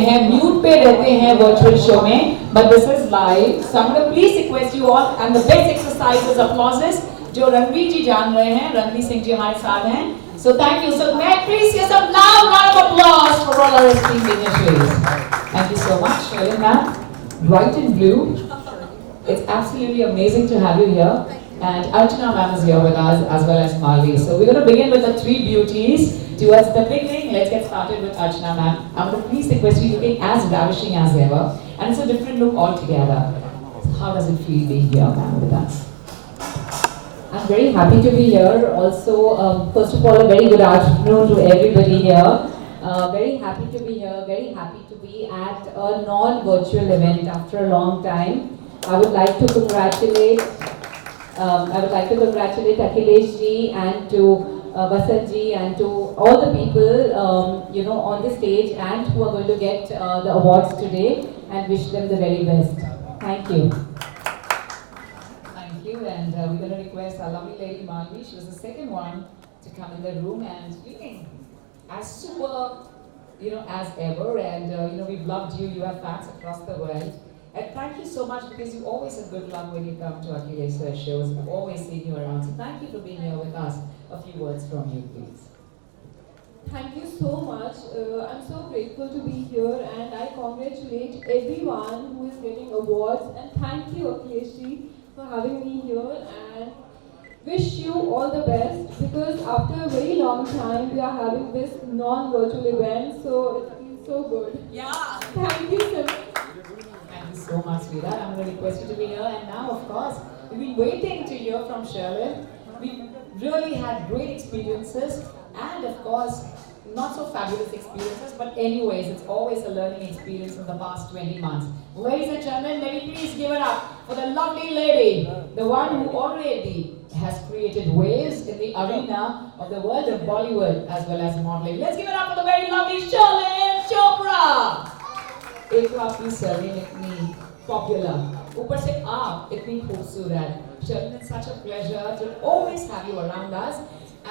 हैं, म्यूट पे रहते हैं वर्चुअल शो में, but this is live. So I'm going to please request you all, and the best exercise is applauses. जो रणवीर जी जान रहे हैं, रणवीर सिंह जी हमारे साथ हैं. So thank you. So may I please hear some loud round of applause for all our esteemed dignitaries. Thank you so much, Shalin ma'am. Bright and blue. It's absolutely amazing to have you here. And Archana ma'am is here with us as well as Malvi. So we're going to begin with the three beauties. Towards the beginning, let's get started with Archana ma'am. I'm going to please request you looking as ravishing as ever. And it's a different look altogether. How does it feel being here, ma'am, with us? I'm very happy to be here. Also, first of all, a very good afternoon to everybody here. Very happy to be here. Very happy to be at a non-virtual event after a long time. I would like to congratulate Akhilesh ji and to Vasant ji and to all the people on the stage and who are going to get the awards today, and wish them the very best. Thank you. Thank you, and we're going to request our lovely lady Malvi. She was the second one to come in the room and feeling as super, as ever. And we've loved you. You have fans across the world. And thank you so much, because you always have good luck when you come to Akhilesh sir shows. I've always seen you around. So thank you for being here with us. A few words from you, please. Thank you so much. I'm so grateful to be here, and I congratulate everyone who is getting awards. And thank you, Akhilesh ji, for having me here, and wish you all the best, because after a very long time we are having this non-virtual event, so it feels so good. Yeah. Thank you so much. Thank you so much, sweetheart. I'm going to request you to be here. And now, of course, we've been waiting to hear from Sherlyn. We really had great experiences, and of course, not so fabulous experiences, but anyways, it's always a learning experience in the past 20 months. Ladies and gentlemen, may we please give it up for the lovely lady, the one who already has created waves in the arena of the world of Bollywood as well as modeling. Let's give it up for the very lovely Shalin Chopra. एक तो आपकी surname इतनी popular, ऊपर से आप इतनी खूबसूरत. Shalin, it's such a pleasure to always have you around us.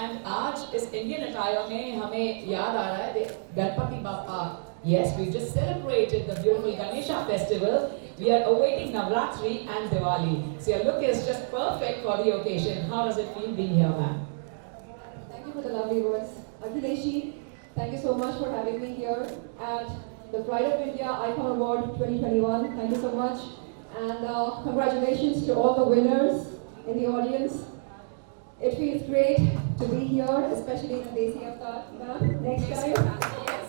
And आज इस Indian attire में हमें याद आ रहा है Ganpati Bappa. Yes, we just celebrated the beautiful Ganesha festival. We are awaiting Navratri and Diwali. So your look is just perfect for the occasion. How does it feel being here, ma'am? Thank you for the lovely words. Akhilesh ji, thank you so much for having me here at the Pride of India Icon Award 2021. Thank you so much. And congratulations to all the winners in the audience. It feels great to be here, especially in the Desi Avatar. Next time. Yes.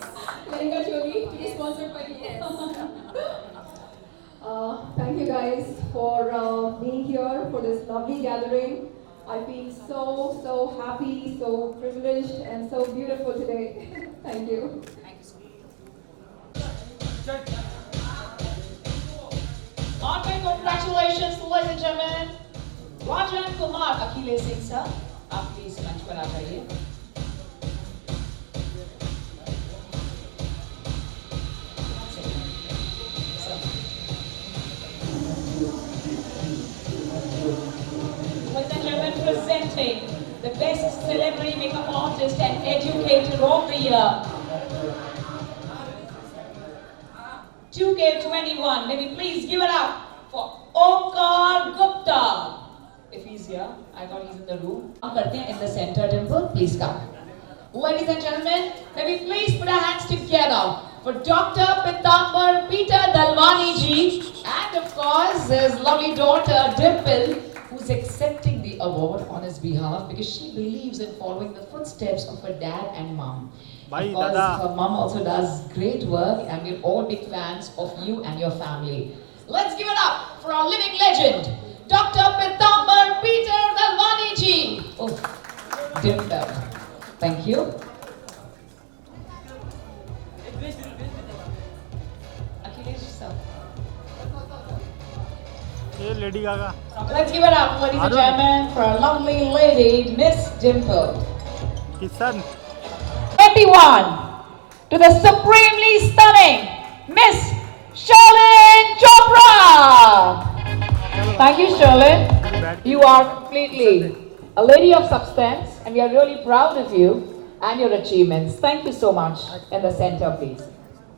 Lehenga Choli, to be sponsored by you. Yes. Thank you guys for being here for this lovely gathering. I feel so happy, so privileged, and so beautiful today. Thank you. Heartfelt congratulations, ladies and gentlemen. Rajan Kumar Akhilesh Singh sir, आप please मंच पर आ जाइए. Ladies and gentlemen, presenting the best celebrity makeup artist and educator of the year. 2K21, may we please give it up for Omkar Gupta. If he's here, I thought he's in the room. In the center, Dimple, please come. Ladies and gentlemen, may we please put our hands together for Dr. Pitambar Peter Dalwani ji, and of course his lovely daughter Dimple, who's accepting the award on his behalf because she believes in following the footsteps of her dad and mom. Because her mom also does great work, and we're all big fans of you and your family. Let's give it up for our living legend, Dr. Pitambar Peter Dalwani ji. Oh, Dimple. Thank you. Akhilesh sir. Hey, Lady Gaga. Let's give it up, ladies and gentlemen, for our lovely lady, Miss Dimple. Kisan. Everyone, to the supremely stunning Miss Shalin Chopra. Thank you, Shalin. You are completely a lady of substance, and we are really proud of you and your achievements. Thank you so much. In the center, please.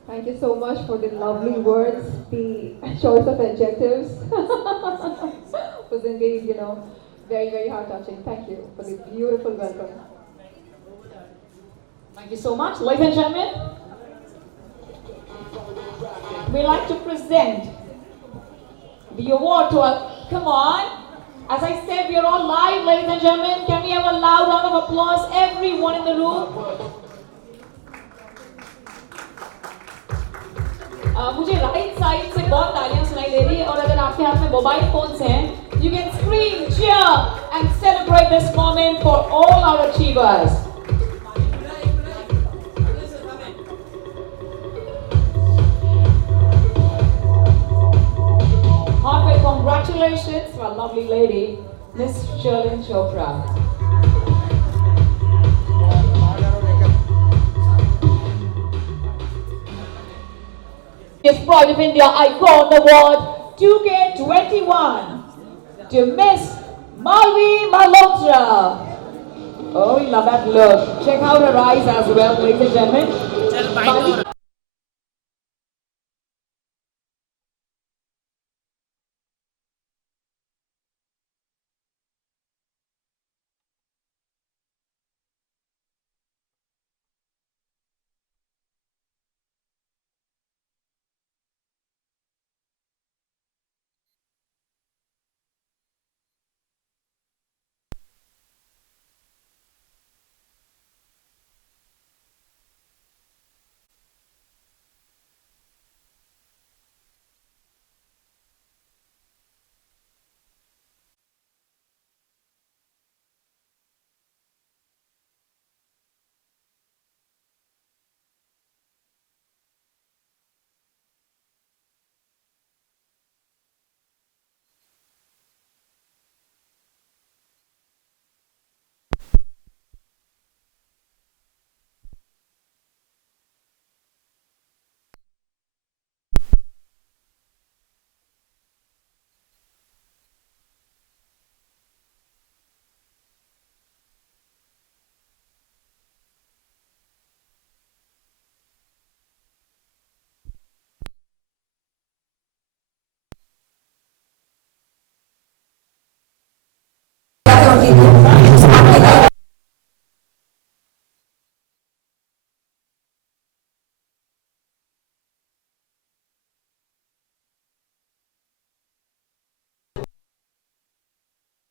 Thank you so much for the lovely words, the choice of adjectives was indeed, very, very heart-touching. Thank you for the beautiful welcome. Thank you so much. Ladies and gentlemen, we like to present the award to our, come on. As I said, we are all live, ladies and gentlemen. Can we have a loud round of applause, everyone in the room? मुझे right side से बहुत तालियां सुनाई दे रही है और अगर आपके हाथ में मोबाइल फोन्स हैं, you can scream, cheer and celebrate this moment for all our achievers. Heartfelt congratulations to our lovely lady, Miss Sherlyn Chopra. Pride of India Icon Award 2K21 to Miss Malvi Malhotra. Oh, we love that look. Check out her eyes as well, ladies and gentlemen. Malvi-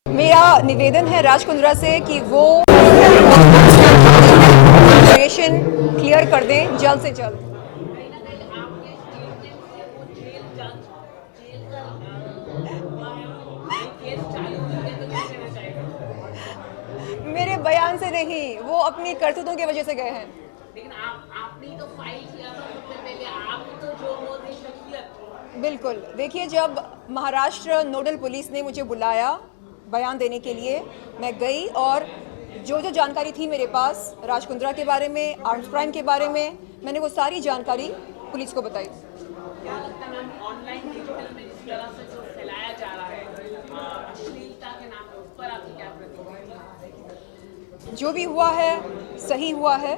मेरा निवेदन है राज कुंद्रा से कि वो registration clear कर दें जल्द से जल्द। मेरे बयान से नहीं, वो अपनी करतूतों की वजह से गए हैं। लेकिन आपने तो फाइल किया था सबसे पहले, आप तो जो वो थी शख्सियत। बिल्कुल, देखिए जब महाराष्ट्र नोडल पुलिस ने मुझे बुलाया बयान देने के लिए, मैं गई और जो जो जानकारी थी मेरे पास राज कुंद्रा के बारे में, आर्म्स क्राइम के बारे में, मैंने वो सारी जानकारी पुलिस को बताई। क्या लगता है मैम, ऑनलाइन डिजिटल में इस तरह से जो फैलाया जा रहा है अश्लीलता के नाम पे, उस पर आपकी क्या प्रतिक्रिया है? जो भी हुआ है सही हुआ है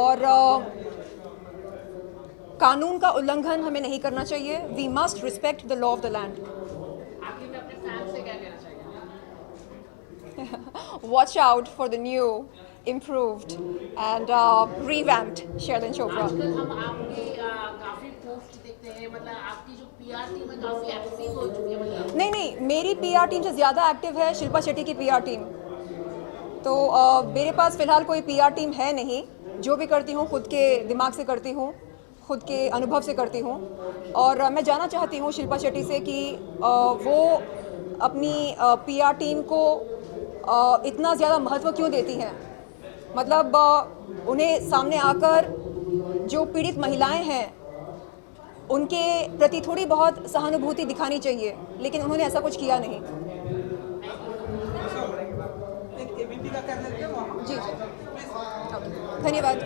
और कानून का उल्लंघन हमें नहीं करना चाहिए। We must respect the law of the land. आखिर में अपने फैंस से क्या कहना चाहिए? Watch out for the new, improved and revamped Sherlyn Chopra. आजकल हम आपकी काफी पोस्ट देखते हैं, मतलब आपकी जो पीआर टीम है काफी एक्टिव हो चुकी है। मतलब नहीं, मेरी पीआर टीम से ज़्यादा एक्टिव है शिल्पा शेट्टी की पीआर टीम। तो मेरे पास फ़िलहाल कोई पीआर टीम है नहीं। जो भी करती हूँ खुद के दिमाग से करती हूँ, खुद के अनुभव से करती हूँ। और मैं जानना चाहती हूँ शिल्पा शेट्टी से कि वो अपनी पीआर टीम को इतना ज़्यादा महत्व क्यों देती हैं। मतलब उन्हें सामने आकर जो पीड़ित महिलाएं हैं उनके प्रति थोड़ी बहुत सहानुभूति दिखानी चाहिए, लेकिन उन्होंने ऐसा कुछ किया नहीं। जी जी, ओके, धन्यवाद।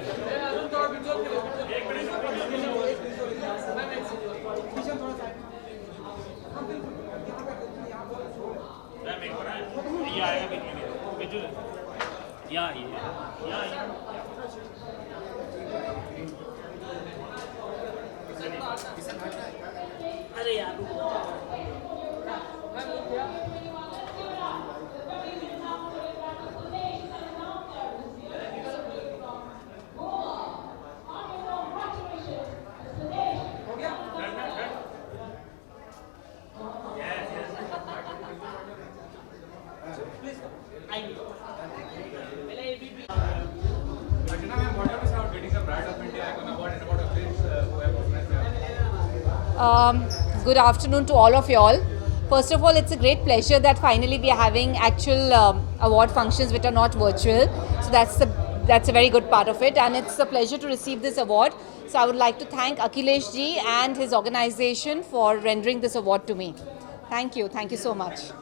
Good afternoon to all of y'all. First of all, it's a great pleasure that finally we are having actual award functions which are not virtual. So that's a very good part of it, and it's a pleasure to receive this award. So I would like to thank Akhilesh ji and his organization for rendering this award to me. Thank you so much.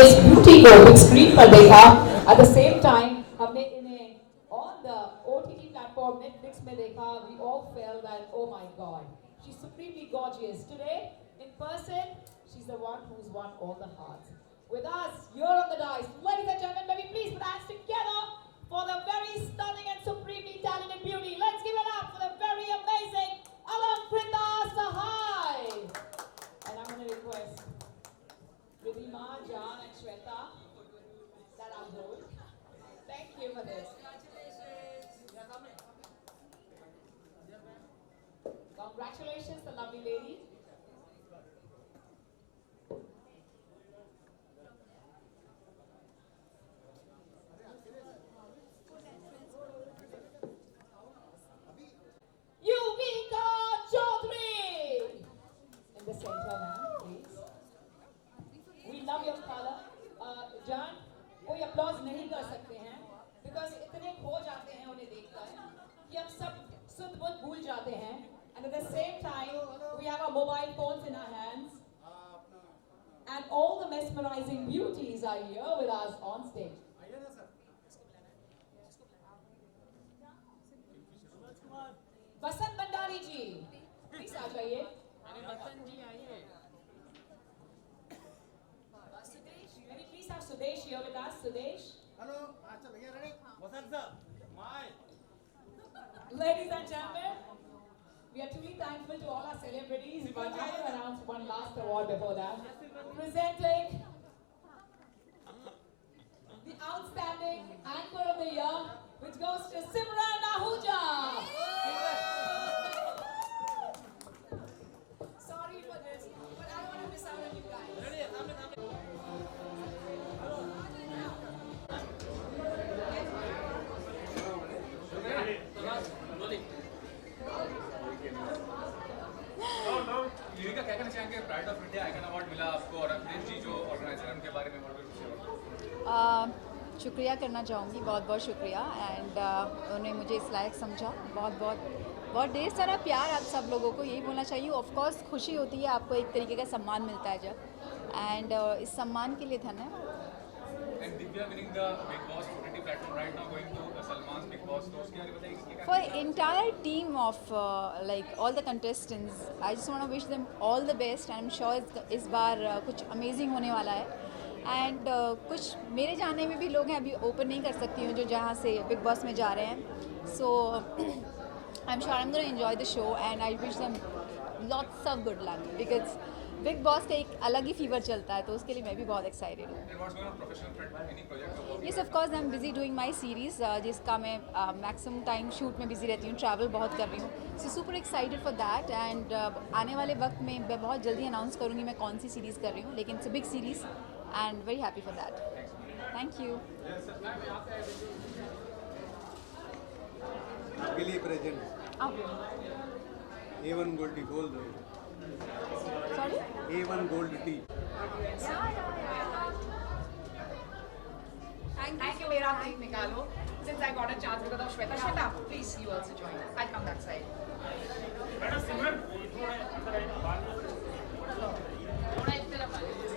इस beauty को big screen पर देखा at the same time हमने इन्हें on the OTT platform Netflix में देखा. We all felt that oh my god, she's supremely gorgeous. Today in person she's the one who's won all the hearts. With us here on the dais, ladies and gentlemen, may we please put our hands together for the very stunning and supremely talented beauty. Let's give it up for the very amazing Alamkrita Sahai. And I'm going to request Ridhima, Jan and Shweta that are bold. Thank you for this. Congratulations, the lovely lady. Yuvika Chaudhary! In the center, ma'am, please. We love your color. Jan, कोई applause नहीं कर सकते हैं because इतने खो जाते हैं उन्हें देखकर कि हम सब सुध बुध भूल जाते हैं. And at the same time, we have our mobile phones in our hands. And all the mesmerizing beauties are here with us on stage. Vasant Bhandari ji, please आ जाइए. Sudesh, may we please have Sudesh here with us. Sudesh. Hello अच्छा भैया ready Vasant sir my Ladies and gentlemen, we are truly thankful to all our celebrities, but I will announce one last award before that. Presenting the Outstanding Anchor of the Year, which goes to Simran Ahuja. Sorry for this, but I don't want to miss out on you guys. Yuvika क्या कहना चाहेंगे pride of India icon award मिला आपको और अखिलेश जी जो organiser हैं उनके बारे में और भी शुक्रिया करना चाहूँगी, बहुत बहुत शुक्रिया. एंड उन्होंने मुझे इस लायक समझा. बहुत ढेर सारा प्यार आप सब लोगों को, यही बोलना चाहिए. ऑफ कोर्स खुशी होती है, आपको एक तरीके का सम्मान मिलता है जब. एंड इस सम्मान के लिए धन्यवाद. And Divya winning the Bigg Boss OTT platform right now going to Salman's Bigg Boss, तो उसके बारे में बताइए. For entire team of like all the contestants, I just want to wish them all the best. I'm sure इस बार कुछ amazing होने वाला है. एंड कुछ मेरे जानने में भी लोग हैं, अभी ओपन नहीं कर सकती हूँ, जो जहाँ से बिग बॉस में जा रहे हैं. So I am sure I am gonna enjoy the show and I wish them lots of good luck because Bigg Boss का एक अलग ही फीवर चलता है, तो उसके लिए मैं भी बहुत एक्साइटेड हूँ. Yes of course I am busy doing my series, जिसका मैं मैक्सिमम टाइम शूट में बिजी रहती हूँ, ट्रैवल बहुत कर रही हूँ. So super excited for that. And आने वाले वक्त में मैं बहुत जल्दी अनाउंस करूँगी मैं कौन सी सीरीज़ कर रही हूँ, लेकिन it's a big series and very happy for that. Thank you. आपके लिए प्रेजेंट A1 गोल्ड टी बोल दो. Sorry? A1 gold tea. Thank you, Mera. Thank Nikalo. Since I got a chance because of Shweta. Shweta, please, you also join. I'll come that side. थोड़ा इस तरफ आ जाइए.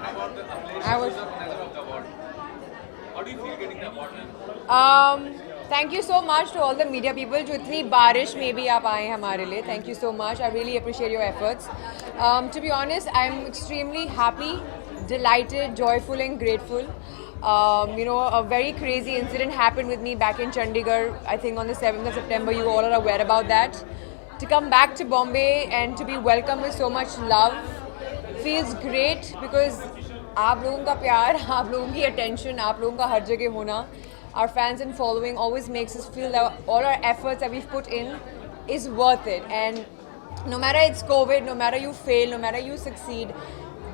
part in about the I was. organizer of the award. How do you feel getting the award, ma'am? Thank you so much to all the media people जो इतनी बारिश में भी आप आए हमारे लिए. Thank you so much. I really appreciate your efforts. To be honest, I'm extremely happy, delighted, joyful and grateful. You know, a very crazy incident happened with me back in Chandigarh. I think on the 7th of September. You all are aware about that. To come back to Bombay and to be welcomed with so much love feels great because आप लोगों का प्यार, आप लोगों की attention, आप लोगों का हर जगह होना, our fans and following always makes us feel that all our efforts that we've put in is worth it. And no matter it's COVID, no matter you fail, no matter you succeed,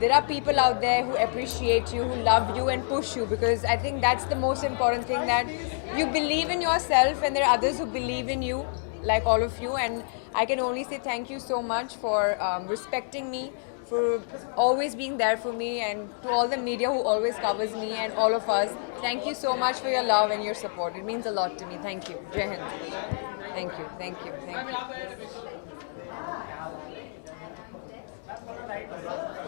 there are people out there who appreciate you, who love you and push you, because I think that's the most important thing, that you believe in yourself and there are others who believe in you, like all of you. And I can only say thank you so much for respecting me, for always being there for me, and to all the media who always covers me and all of us. Thank you so much for your love and your support. It means a lot to me. Thank you. Jai Hind. Thank you. Thank you. Thank you.